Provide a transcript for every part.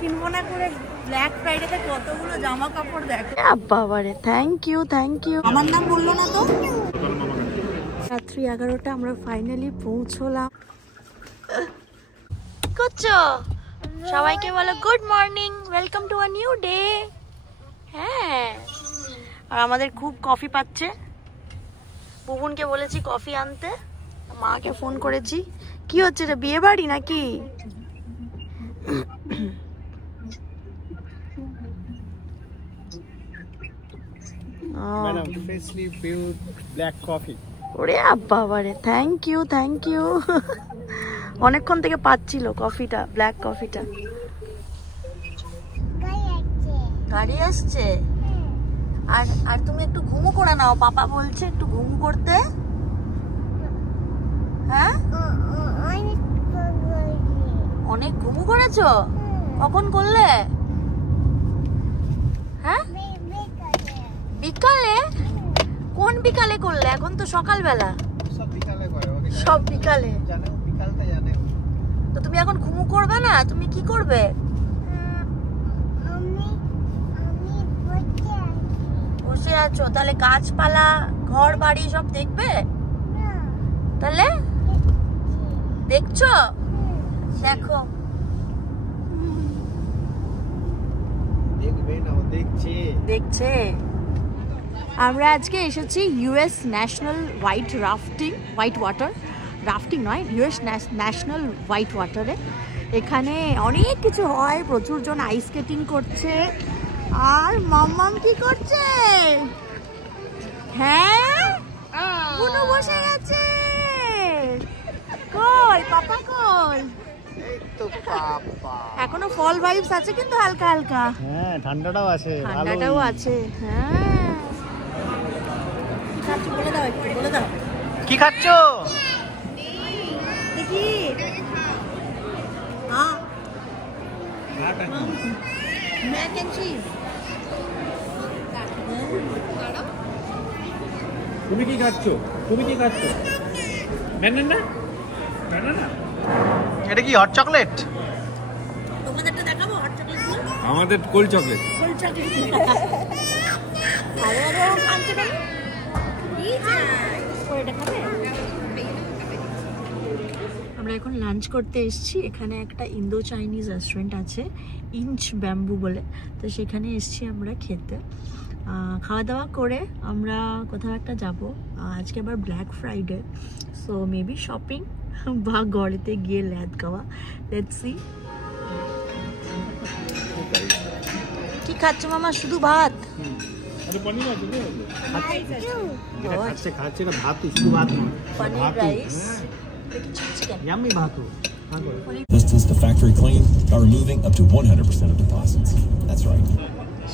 কিনবো না করে ব্ল্যাক ফ্রাইডেতে কতগুলো জামা কাপড় দেখো। বাবারে, থ্যাংক ইউ। আমার নাম বললো না তো। রাত্রি 11টা আমরা ফাইনালি পৌঁছলাম। কি করছো? সবাইকে বলো good morning, welcome to a new day. হ্যাঁ, আর আমাদের খুব কফি পাচ্ছে। বুবুনকে বলেছি কফি আনতে, মাকে ফোন করেছি। কি হচ্ছে রে, বিয়ে বাড়ি নাকি? freshly brewed black coffee. ওরে বাবারে, থ্যাংক ইউ। অনেকক্ষণ থেকে পাচ্ছিল কফিটা, ব্ল্যাক কফিটা। গাড়ি আসছে। আর তুমি একটু ঘুমো করে নাও, পাপা বলছে একটু ঘুম করতে। হ্যাঁ, অনেক ঘুমু করেছো? কখন করলে? হ্যাঁ, বিকালে? কোন বিকালে করলে? এখন তো সকালবেলা। সব বিকালে। তো তুমি এখন ঘুমু করবে না? তুমি কি করবে? বসে আছো? তাহলে গাছপালা, ঘর বাড়ি সব দেখবে? তাহলে দেখছো? দেখো, দেখছে। আমরা আজকে এসেছি US national white water rafting নয়, ইউএস ন্যাশনাল হোয়াইট ওয়াটারে। এখানে অনেক কিছু হয়, প্রচুর জন আইস স্কেটিং করছে। আর মাম্মাম কি করছে? হ্যাঁ, বুনু বসে গেছে। কই পাপা, কই? এখনো ফল ভাইবস আছে কিন্তু হালকা হালকা। হ্যাঁ, ঠান্ডাটাও আছে। হ্যাঁ, কি খাচ্ছ বলে দাও, একটু বলে দাও। কি খাচ্ছ? দেখি। Mac and cheese. তুমি কি খাচ্ছ? ব্যানানা। এটা কি হট চকলেট? তোমাদেরটা দেখাবো হট চকলেট। আমাদের কোল্ড চকলেট। আমরা এখন লাঞ্চ করতে এসেছি। এখানে একটা ইন্দো চাইনিজ রেস্টুরেন্ট আছে, ইঞ্চ ব্যাম্বু বলে। তো সেখানে এসেছি আমরা খেতে। খাওয়া দাওয়া করে আমরা কোথাও একটা যাব। আজকে আবার black Friday, so maybe shopping বা গড়েতে গিয়ে ল্যাদ খাওয়া। Let's see. কি খাচ্ছ মামা? শুধু ভাত? Distance the factory clean by removing up to 100% of deposits. That's right.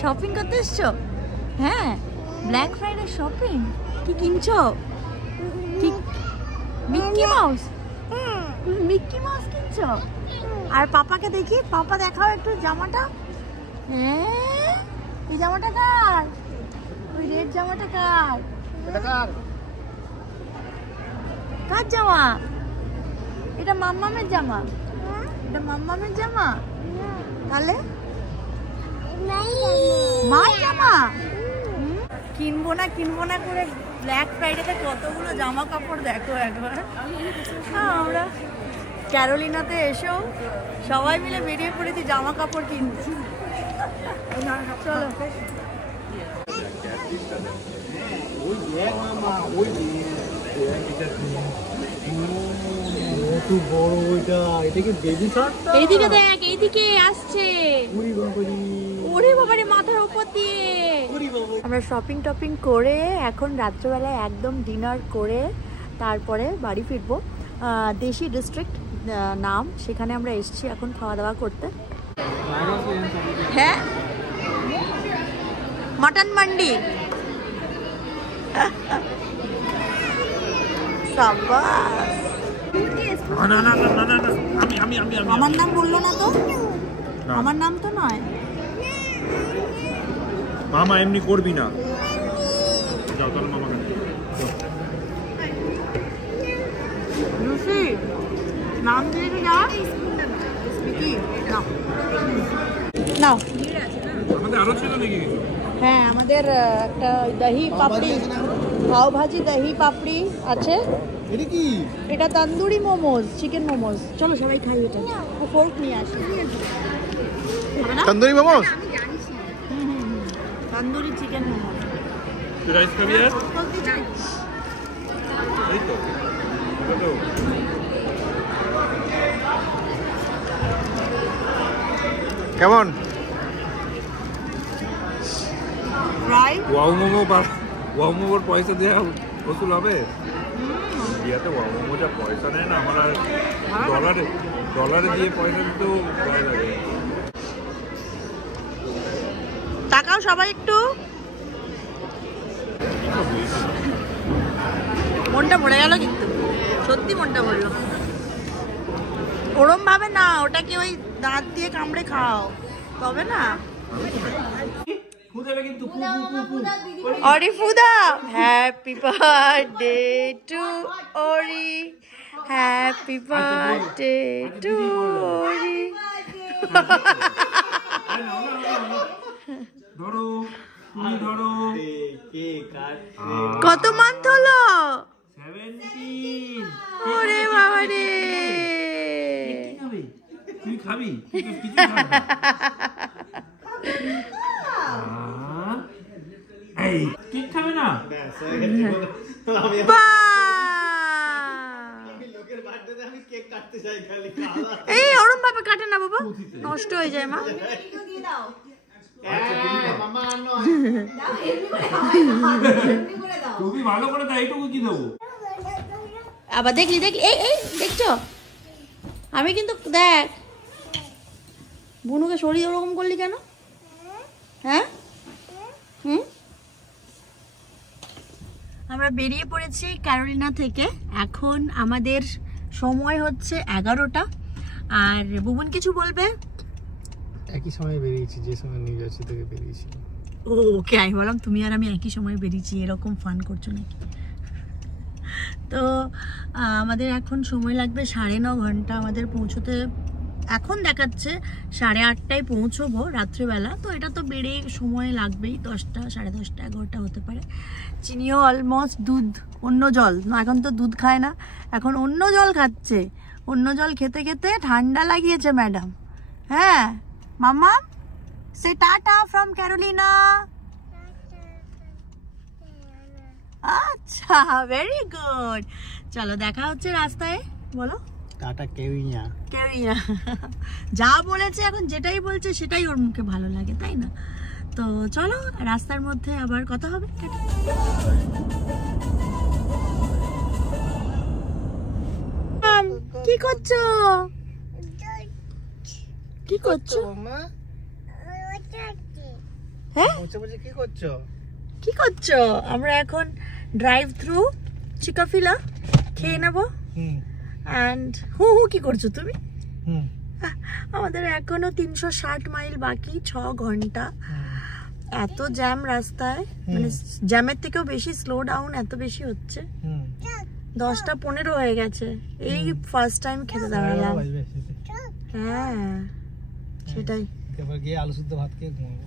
Shopping করতে এসছো? হ্যাঁ, ব্ল্যাক ফ্রাইডে শপিং। কি কিনছো? মিক্কি মাউস কিনছো? আর পাপাকে দেখি, পাপা দেখাও একটু জামাটা। হ্যাঁ, এই জামাটা কার? ওই রেড জামাটা কার? কার জামা? এটা মাম্মামের জামা। তাহলে মার জামা। কিনবো না করে ব্ল্যাক ফ্রাইডেতে কতগুলো জামা কাপড় দেখো একবার। আমরা ক্যারোলিনাতে এসেও সবাই মিলে বেরিয়ে পড়েছি জামা কাপড় কিনতে। চলো। এইদিকে দেখ, এইদিকে আসছে। ওরে বাবারে, মাথার উপর দিয়ে। আমরা শপিং টপিং করে এখন রাত্রেবেলায় একদম ডিনার করে তারপরে বাড়ি ফিরবো। দেশি ডিস্ট্রিক্ট নাম, সেখানে আমরা এসেছি এখন খাওয়া দাওয়া করতে। হ্যাঁ, মটন মান্ডি। আমার নাম বললো না তো। আমার নাম তো নয়। মামা এমনি করবি না। যাও তাহলে মামা। লুসি, নাম দিয়ে যা। কি নাও আমাদের আরো ছিল নাকি কিছু? হ্যাঁ আমাদের একটা দহি পাপড়ি পাও ভাজি দহি পাপড়ি আছে। এটা কি? এটা তন্দুরি মোমোজ, চিকেন মোমোজ। চলো সবাই খাই এটা। ফোর্ক নিয়ে আসি। তন্দুরি মোমোজ? তন্দুরি চিকেন মোমোজ। তুই রাইস খাবি আর? এই তো কত কেমন? ফ্রাই ওয়াও মোমোর পয়সা দেওয়া ওসুল হবে? ইন্ডিয়াতে ওয়াও মোমো যা পয়সা নেয় না, আমার আর ডলারে দিয়ে পয়সা দিতেও ভয় লাগে। তাকাও সবাই একটু। মনটা ভরে গেল কিন্তু, সত্যি মনটা ভরলো। ওরম ভাবে না, ওটাকে ওই দাঁত দিয়ে কামড়ে খাও তবে না। Ori ফুদা, happy birthday to Ori, happy birthday to Ori. ধরো তুমি ধরো। কত মান্থ হলো? 17। ওরে বাবা রে, তুই খাবি? এই কেক খাবে না? এই ওরম ভাবে কাটে না বাবা, নষ্ট হয়ে যায় মা। তুমি ভালো করে দাও, এইটুকু কি দেবো? আবার দেখলি দেখলি, এই এই দেখছো, আমি কিন্তু দেখ বুনুকে শরীর ওরকম করলি কেন? হ্যাঁ আমরা বেরিয়ে পড়েছি ক্যারোলিনা থেকে। এখন আমাদের সময় হচ্ছে 11টা। আর বুবন কিছু বলবে? একই সময় বেরিয়েছি যে সময় নিউ জার্সি থেকে বেরিয়েছি। ওকে, আমি বললাম তুমি আর আমি একই সময় বেরিয়েছি, এরকম ফান করছো নাকি? তো আমাদের এখন সময় লাগবে 9.5 ঘন্টা আমাদের পৌঁছতে। এখন দেখাচ্ছে 8:30টায় পৌঁছবো রাত্রিবেলা। তো এটা তো বেড়ে সময় লাগবেই, 10টা, 10:30, 11টা হতে পারে। চিনিও অলমোস্ট, দুধ অন্য জল না, এখন তো দুধ খায় না, এখন অন্য জল খাচ্ছে। অন্য জল খেতে খেতে ঠান্ডা লাগিয়েছে ম্যাডাম। হ্যাঁ মাম্মা, সে টাটা ফ্রম ক্যারোলিনা। আচ্ছা, ভেরি গুড। চলো দেখা হচ্ছে রাস্তায়। বলো টাটা কেউইয়া। কেউইয়া যা বলেছে, এখন যেটাই বলছে সেটাই ওর মুখে ভালো লাগে, তাই না? তো চলো রাস্তার মধ্যে আবার কথা হবে। কি করছো? কি করছো? হ্যাঁ কি করছো? কি করছো? আমরা এখন ড্রাইভ থ্রু চিকাফিলা খেয়ে নেবো। অ্যান্ড হু কি করছো তুমি? আমাদের এখনো 360 মাইল বাকি, 6 ঘন্টা। এত জ্যাম রাস্তায়, মানে জ্যামের থেকেও বেশি স্লো ডাউন এত বেশি হচ্ছে। 10:15 হয়ে গেছে, এই ফার্স্ট টাইম খেতে দাঁড়ালাম। হ্যাঁ সেটাই। এবার গিয়ে আলু সিদ্ধ ভাত খেয়ে ঘুমাবো।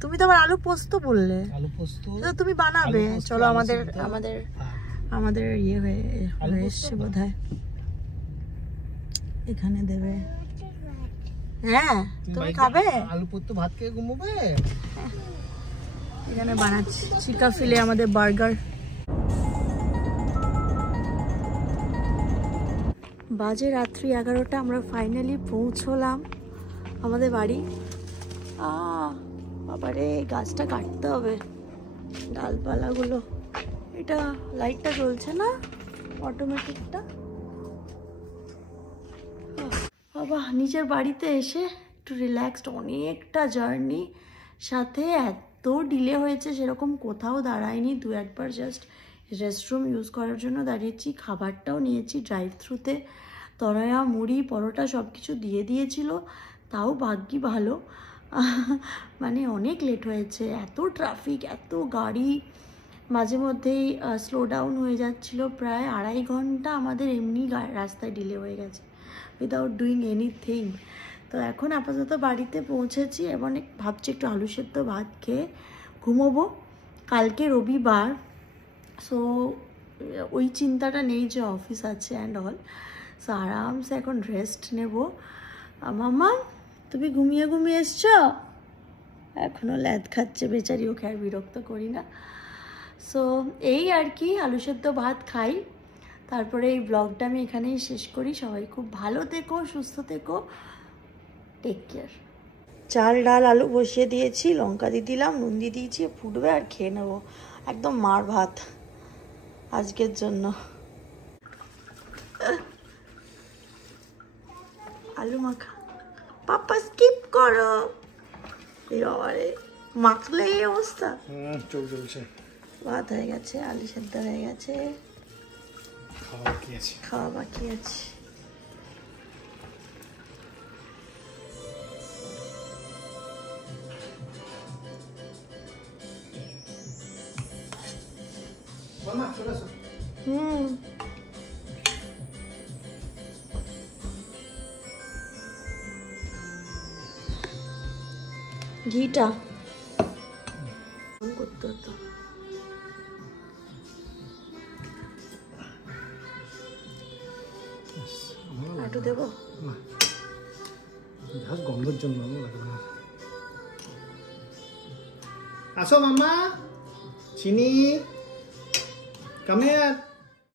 তুমি তো আবার আলু পোস্ত বললে। আলু পোস্ত তুমি বানাবে। চলো, আমাদের ইয়ে হয়ে এসছে বোধহয়, এখানে দেবে। হ্যাঁ তুমি খাবে? আলু পোস্ত ভাত খেয়ে ঘুমাবে। এখানে বানাচ্ছি চিকাফিলে আমাদের বার্গার। বাজে রাত্রি 11টা, আমরা ফাইনালি পৌঁছলাম আমাদের বাড়ি। বাবারে, গাছটা কাটতে হবে, ডালপালাগুলো। এটা লাইটটা জ্বলছে না, অটোমেটিকটা। বাবা, নিজের বাড়িতে এসে একটু রিল্যাক্সড। অনেকটা জার্নি, সাথে এত ডিলে হয়েছে, সেরকম কোথাও দাঁড়ায়নি। 2-1 বার জাস্ট রেস্টরুম ইউজ করার জন্য দাঁড়িয়েছি। খাবারটাও নিয়েছি ড্রাইভ থ্রুতে, তরয়া, মুড়ি, পরোটা সব কিছু দিয়ে দিয়েছিল, তাও ভাগ্যি ভালো। মানে অনেক লেট হয়েছে, এত ট্রাফিক, এত গাড়ি, মাঝে মধ্যেই স্লো ডাউন হয়ে যাচ্ছিলো। প্রায় 2.5 ঘন্টা আমাদের এমনি রাস্তায় ডিলে হয়ে গেছে উইদাউট ডুইং এনিথিং। তো এখন আপাতত বাড়িতে পৌঁছেছি এবং ভাবছি একটু আলু সেদ্ধ ভাত খেয়ে ঘুমোবো। কালকে রবিবার, সো ওই চিন্তাটা নেই যে অফিস আছে অ্যান্ড অল। সো আরামসে এখন রেস্ট নেব। মামা তুমি ঘুমিয়ে ঘুমিয়ে এসছো? এখনও ল্যাদ খাচ্ছে বেচারি, ওকে আর বিরক্ত করি না। সো এই আর কি, আলু সেদ্ধ ভাত খাই, তারপরে এই ব্লগটা আমি এখানেই শেষ করি। সবাই খুব ভালো থেকো, সুস্থ থেকো, টেক কেয়ার। চাল ডাল আলু বসিয়ে দিয়েছি, লঙ্কা দিয়ে দিলাম, নুন দিয়ে দিয়েছি, ফুটবে আর খেয়ে নেবো। একদম মার ভাত আজকের জন্য। আলু মাখা পাপা স্কিপ করো। এই বাবারে মাখলে এই অবস্থা। চলছে, ভাত হয়ে গেছে, আলু সেদ্ধ হয়ে গেছে, খাওয়া বাকি আছে। ঘিটা করতে হতো। একটু দেবো গন্ধের জন্য লাগবে না। আসো মামা, চিনি, কাম হিয়ার।